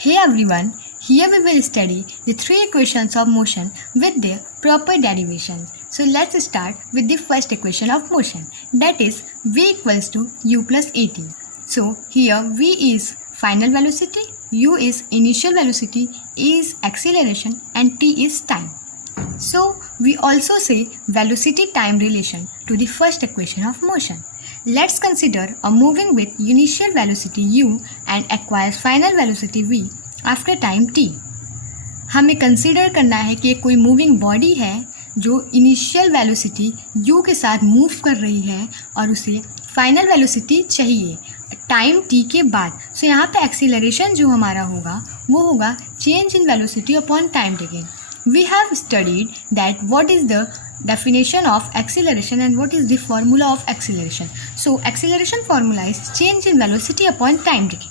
Hey everyone, here we will study the three equations of motion with their proper derivations. So let's start with the first equation of motion, that is v equals to u plus at. So here v is final velocity, u is initial velocity, a is acceleration and t is time. So we also say velocity time relation to the first equation of motion. Let's consider a moving with initial velocity u and acquires final velocity v after time t. हमें consider करना है कि कोई moving body है जो initial velocity u के साथ move कर रही है और उसे फाइनल वेलोसिटी चाहिए टाइम t के बाद. सो यहाँ पे एक्सीलरेशन जो हमारा होगा वो होगा change in velocity upon time taken. We have studied that what is the definition of acceleration and what is the formula of acceleration. So acceleration formula is change in velocity upon time taken.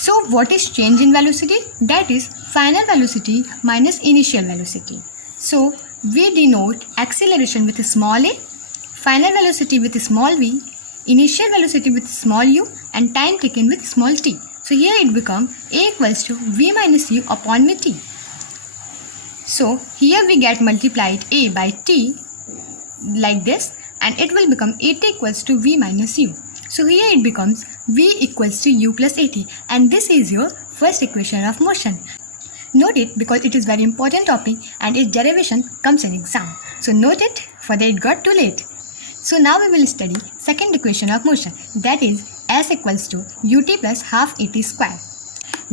So what is change in velocity? That is final velocity minus initial velocity. So we denote acceleration with a small a, final velocity with a small v, initial velocity with small u and time taken with small t. So here it becomes a equals to v minus u upon v t. So here we get multiplied a by t like this and it will become at equals to v minus u. So here it becomes v equals to u plus at and this is your first equation of motion. Note it because it is very important topic and its derivation comes in exam. So note it for that it got too late. So now we will study second equation of motion, that is s equals to ut plus half at square.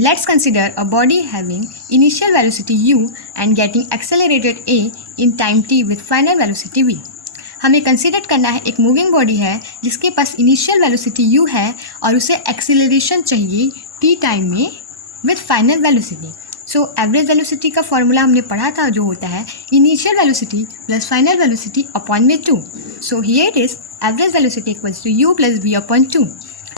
Let's consider a body having initial velocity u and getting accelerated a in time t with final velocity v. हमें consider करना है एक moving body है जिसके पास initial velocity u है और उसे acceleration चाहिए t टाइम में with final velocity. So average velocity का फॉर्मूला हमने पढ़ा था जो होता है initial velocity plus final velocity upon में 2. So here it is average velocity equals to u plus v upon 2.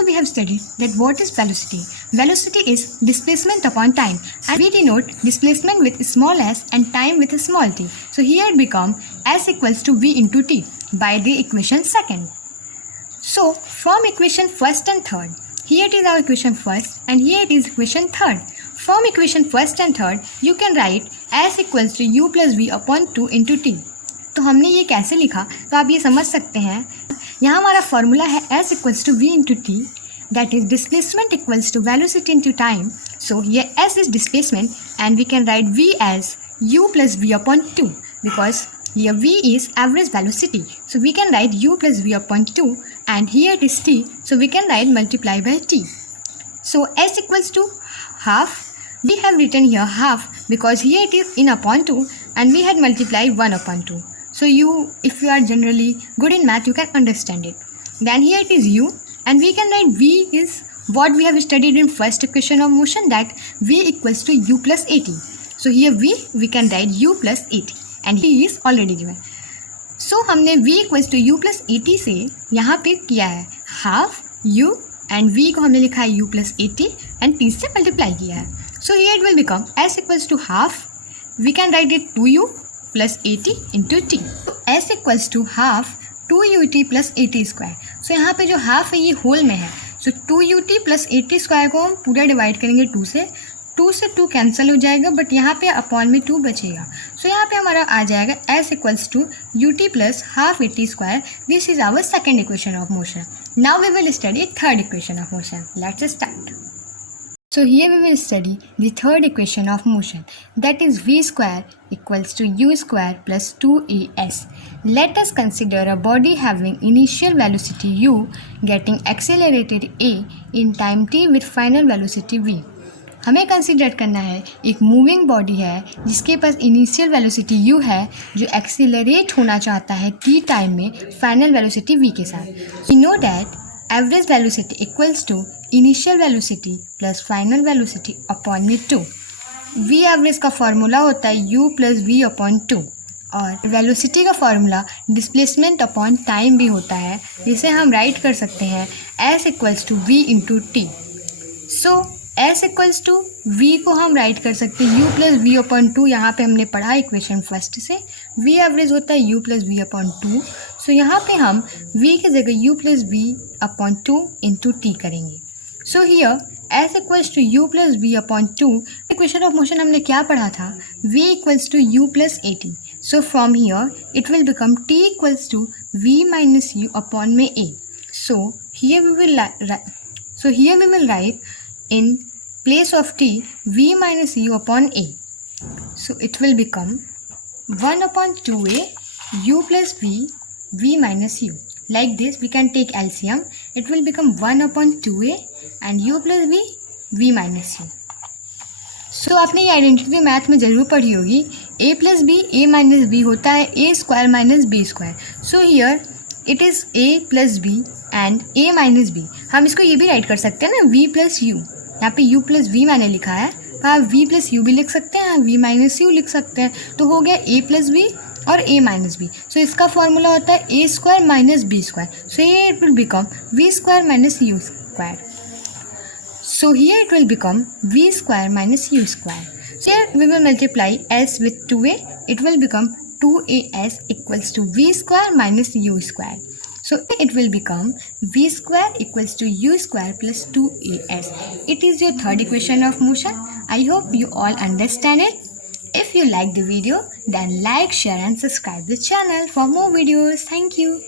We have studied that what is velocity. Velocity is displacement upon time and we denote displacement with small s and time with small t. So here it becomes s equals to v into t by the equation second. So from equation first and third, here it is our equation first and here it is equation third. From equation first and third you can write s equals to u plus v upon 2 into t. तो हमने ये कैसे लिखा तो आप ये समझ सकते हैं. यहाँ हमारा फॉर्मूला है s equals to v into T, that is displacement equals to velocity into time. So ये s is displacement and we can write v as u plus v upon 2 because here v is average velocity. So we can write u plus v upon 2 and here it is t. So we can write multiply by t. So s equals to half. We have written here half because here it is in upon 2 and we had multiplied 1 upon 2. So if you are generally good in math, you can understand it. Then here it is u and we can write v is what we have studied in first equation of motion, that v equals to u plus at. So here we can write u plus at and he is already given. So हमने v equals to u plus at से यहाँ पे किया है half u and v को हमने लिखा है u plus at and t से मल्टीप्लाई किया है. So here it will become s equals to half. We can write it 2u plus at into t. s equals to half 2ut plus at square. So यहाँ पे जो half है ये whole में है. So 2ut plus at square को हम पूरा डिवाइड करेंगे 2 से. 2 से 2 कैंसिल हो जाएगा बट यहाँ पे अपॉन में 2 बचेगा. सो यहाँ पे हमारा आ जाएगा s equals to ut plus half at square. This is our second equation of motion. Now we will study third equation of motion. Let's start. So here we will study the third equation of motion, that is v square equals to u square plus 2as. Let us consider a body having initial velocity u getting accelerated a in time t with final velocity v. हमें consider करना है एक moving body है जिसके पास initial velocity u है जो accelerate होना चाहता है t टाइम में फाइनल वेलोसिटी v के साथ. We know that average velocity equals to initial velocity plus final velocity upon में 2. v एवरेज का फॉर्मूला होता है u प्लस v अपॉन 2 और वेलोसिटी का फॉर्मूला डिस्प्लेसमेंट अपॉन टाइम भी होता है जिसे हम राइट कर सकते हैं s equals to v into T. So s equals to v को हम राइट कर सकते हैं u प्लस v अपॉन 2. यहाँ पे हमने पढ़ा इक्वेशन फर्स्ट से v एवरेज होता है u plus v upon 2. So यहाँ पे हम v की जगह u plus v upon 2 into T करेंगे. So here S equals to U plus V upon 2. Equation of motion हमने क्या पढ़ा था? v equals to U plus A T. So from here it will become t equals to v minus U upon में a. So here we will write in place of t v minus u upon a. So it will become 1 upon 2a u plus v minus u. Like this we can take LCM. It will become 1 upon 2a and u plus v minus u. So आपने ये identity math में ज़रूर पढ़ी होगी. a plus B A minus B होता है a square minus B square. So here it is a plus B and a minus B. हम इसको ये भी राइट कर सकते हैं ना, v प्लस यू. यहाँ पे u प्लस वी मैंने लिखा है, आप v प्लस यू भी लिख सकते हैं, v माइनस यू लिख सकते हैं. तो हो गया a प्लस बी और a माइनस बी. सो इसका फॉर्मूला होता है a square minus B square. So ये it will become v square minus U square. So here it will become v square minus u square. So here we will multiply s with 2a. It will become 2as equals to v square minus u square. So it will become v square equals to u square plus 2as. It is your third equation of motion. I hope you all understand it. If you like the video, then like, share and subscribe the channel for more videos. Thank you.